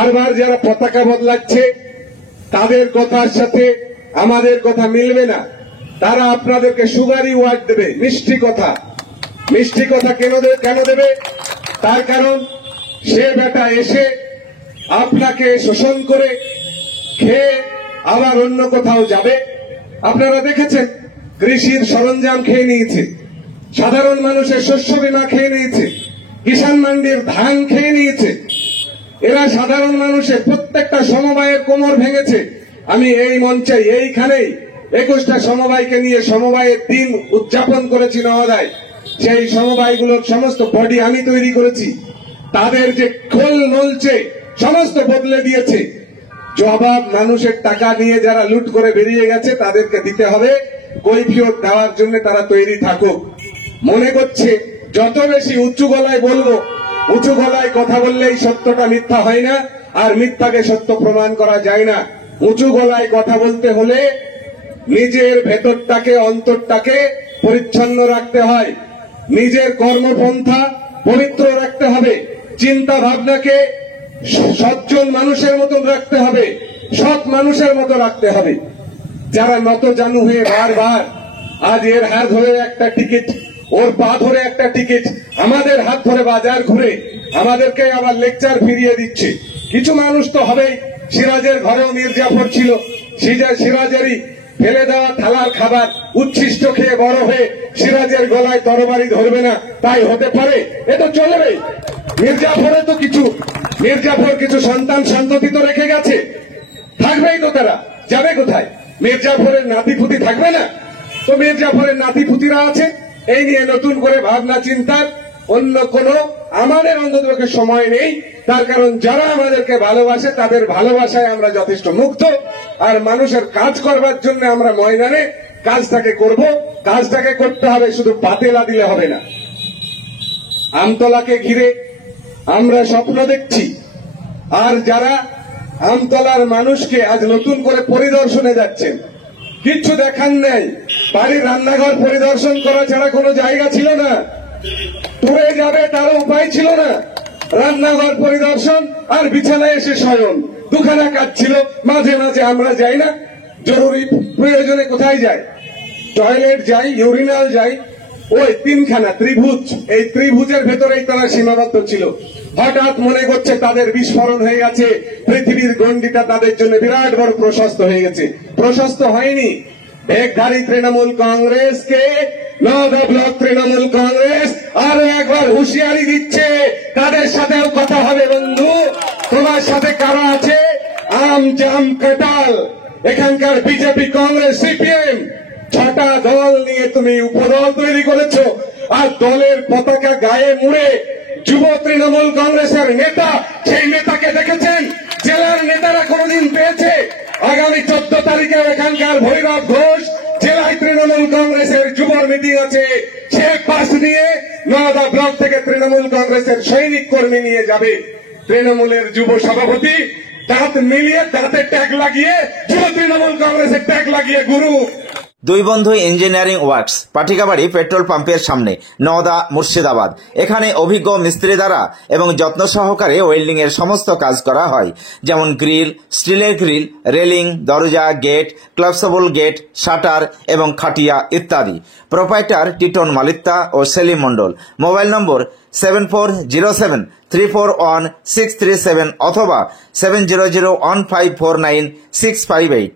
বারবার যারা পতাকা বদলাচ্ছে তাদের কথার সাথে আমাদের কথা মিলবে না। তারা আপনাদেরকে সুগারি ওয়ার্ড দেবে, মিষ্টি কথা। মিষ্টি কথা কেন দেবে? তার কারণ সে বেটা এসে আপনাকে শোষণ করে খেয়ে আবার অন্য কোথাও যাবে। আপনারা দেখেছেন কৃষির সরঞ্জাম খেয়ে নিয়েছে, সাধারণ মানুষের শস্য বীমা খেয়ে নিয়েছে, কিষাণ মান্ডির ধান খেয়ে নিয়েছে। এরা সাধারণ মানুষের প্রত্যেকটা সমবায়ের কোমর ভেঙেছে। আমি এই মঞ্চে এইখানেই 21টা সমবায়কে নিয়ে সমবায়ের দিন উদযাপন করেছি নওদায়। সেই সমবায়গুলোর সমস্ত বডি আমি তৈরি করেছি। তাদের যে খোল নলছে সমস্ত বদলে দিয়েছে। জবাব মানুষের টাকা নিয়ে যারা লুট করে বেরিয়ে গেছে তাদেরকে দিতে হবে। কৈফিয়ত দেওয়ার জন্য তারা তৈরি থাকুক। মনে করছে যত বেশি উঁচু গলায় বলবো, উঁচু গলায় কথা বললেই সত্যটা মিথ্যা হয় না, আর মিথ্যাকে সত্য প্রমাণ করা যায় না। উঁচু গলায় কথা বলতে হলে নিজের ভেতরটাকে, অন্তরটাকে পরিচ্ছন্ন রাখতে হয়, নিজের কর্মপন্থা পবিত্র রাখতে হবে, চিন্তা ভাবনাকে সজ্জন মানুষের মতন রাখতে হবে, সৎ মানুষের মতো রাখতে হবে। যারা নত জানু হয়ে বারবার আজ এর হাত ধরে একটা টিকিট, ওর পা ধরে একটা টিকিট, আমাদের হাত ধরে বাজার ঘুরে আমাদেরকে আবার লেকচার ফিরিয়ে দিচ্ছে। কিছু মানুষ তো হবেই। সিরাজের ঘরেও মীর জাফর ছিল। সিরাজেরই ফেলে দেওয়া থালার খাবার উচ্ছিষ্ট খেয়ে বড় হয়ে সিরাজের গলায় তরবারি ধরবে না, তাই হতে পারে? এ তো চলবে। মীর জাফর কিছু সন্তান সন্ততি তো রেখে গেছে, থাকবেই তো। তারা যাবে কোথায়? মীর জাফরের নাতিপুতি থাকবে না? তো মীর জাফরের নাতিপুতিরা আছে। এই নিয়ে নতুন করে ভাবনা চিন্তার অন্য কোনো আমাদের অন্ততপক্ষে সময় নেই। তার কারণ যারা আমাদেরকে ভালোবাসে তাদের ভালোবাসায় আমরা যথেষ্ট মুগ্ধ। আর মানুষের কাজ করবার জন্য আমরা ময়দানে কাজটাকে করব। কাজটাকে করতে হবে, শুধু পাতেলা দিলে হবে না। আমতলাকে ঘিরে আমরা স্বপ্ন দেখছি, আর যারা আমতলার মানুষকে আজ নতুন করে পরিদর্শনে যাচ্ছেন, কিচ্ছু দেখার নেই। বাড়ির রান্নাঘর পরিদর্শন করা ছাড়া কোনো জায়গা ছিল না। টুরে যাবে তারও উপায় ছিল না। রান্নাঘর পরিদর্শন আর বিছানায় এসে শয়ন, দুখানা কাজ ছিল। মাঝে মাঝে আমরা যাই না? জরুরি প্রয়োজনে কোথায় যাই? টয়লেট যাই, ইউরিনাল যাই। ওই তিনখানা ত্রিভুজ, এই ত্রিভুজের ভেতরেই তারা সীমাবদ্ধ ছিল। হঠাৎ মনে করছে তাদের বিস্ফোরণ হয়ে গেছে, পৃথিবীর গণ্ডিটা তাদের জন্য বিরাট বড় প্রশস্ত হয়ে গেছে। প্রশস্ত হয়নি। ভেগধারী তৃণমূল কংগ্রেসকে নওদা ব্লক তৃণমূল কংগ্রেস আরো একবার হুঁশিয়ারি দিচ্ছে, তাদের সাথেও কথা হবে বন্ধু। তোমার সাথে কারা আছে? আম জাম কাঁঠাল, এখানকার বিজেপি, কংগ্রেস, সিপিএম, 6টা দল নিয়ে তুমি উপদল তৈরি করেছো। আর দলের পতাকা গায়ে মুড়ে যুব তৃণমূল কংগ্রেসের নেতা, সেই নেতাকে দেখেছেন? জেলার নেতারা কোনদিন পেয়েছে? আগামী 14 তারিখে এখানকার ভৈরব ঘোষ জেলায় তৃণমূল কংগ্রেসের যুবর মিটিং আছে। সে পাশ নিয়ে নওদা ব্লক থেকে তৃণমূল কংগ্রেসের সৈনিক কর্মী নিয়ে যাবে। তৃণমূলের যুব সভাপতি দাঁত মিলিয়ে, দাঁতে ট্যাগ লাগিয়ে, যুব তৃণমূল কংগ্রেসের ট্যাগ লাগিয়ে গুরু। দুই বন্ধু ইঞ্জিনিয়ারিং ওয়ার্কস, পাটিকাবাড়ি পেট্রোল পাম্পের সামনে, নওদা, মুর্শিদাবাদ। এখানে অভিজ্ঞ মিস্ত্রি দ্বারা এবং যত্ন সহকারে ওয়েল্ডিং এর সমস্ত কাজ করা হয়, যেমন গ্রিল, স্টিলের গ্রিল, রেলিং, দরজা, গেট, ক্লাবসেবল গেট, শাটার এবং খাটিয়া ইত্যাদি। প্রোপাইটার টিটন মালিত্তা ও সেলিম মন্ডল। মোবাইল নম্বর 7407341637 অথবা 7001549658।